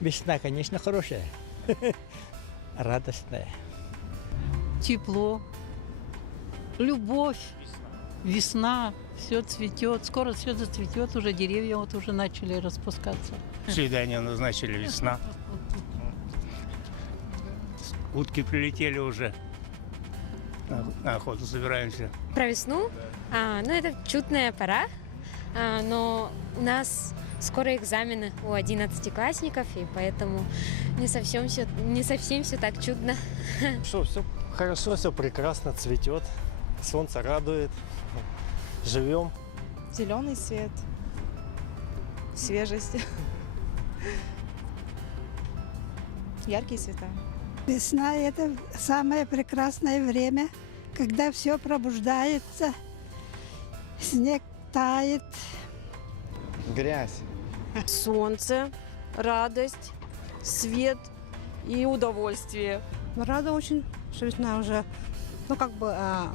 Весна, конечно, хорошая, радостная. Тепло, любовь, весна, все цветет. Скоро все зацветет, уже деревья вот уже начали распускаться. Свидание назначили, весна. Утки прилетели уже. На охоту собираемся. Про весну? Ну, это чудная пора, но у нас скоро экзамены у 11-классников, и поэтому не совсем все так чудно. Что, все хорошо, все прекрасно, цветет, солнце радует, живем. Зеленый свет, свежесть, яркие цвета. Весна – это самое прекрасное время, когда все пробуждается, снег тает. Грязь. Солнце, радость, свет и удовольствие. Рада очень, что весна уже,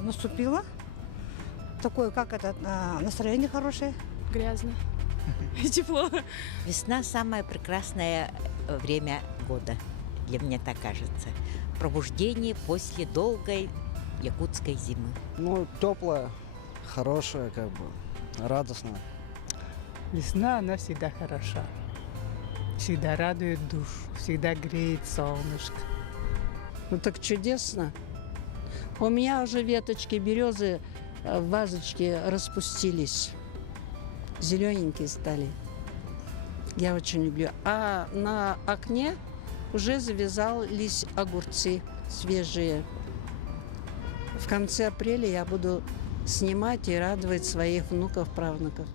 наступила. Такое, настроение хорошее. Грязно и тепло. Весна – самое прекрасное время года, для меня так кажется. Пробуждение после долгой якутской зимы. Ну, теплая, хорошая, радостная. Весна, она всегда хороша. Всегда радует душу, всегда греет солнышко. Ну так чудесно. У меня уже веточки березы в вазочке распустились. Зелененькие стали. Я очень люблю. А на окне уже завязались огурцы свежие. В конце апреля я буду снимать и радовать своих внуков, правнуков.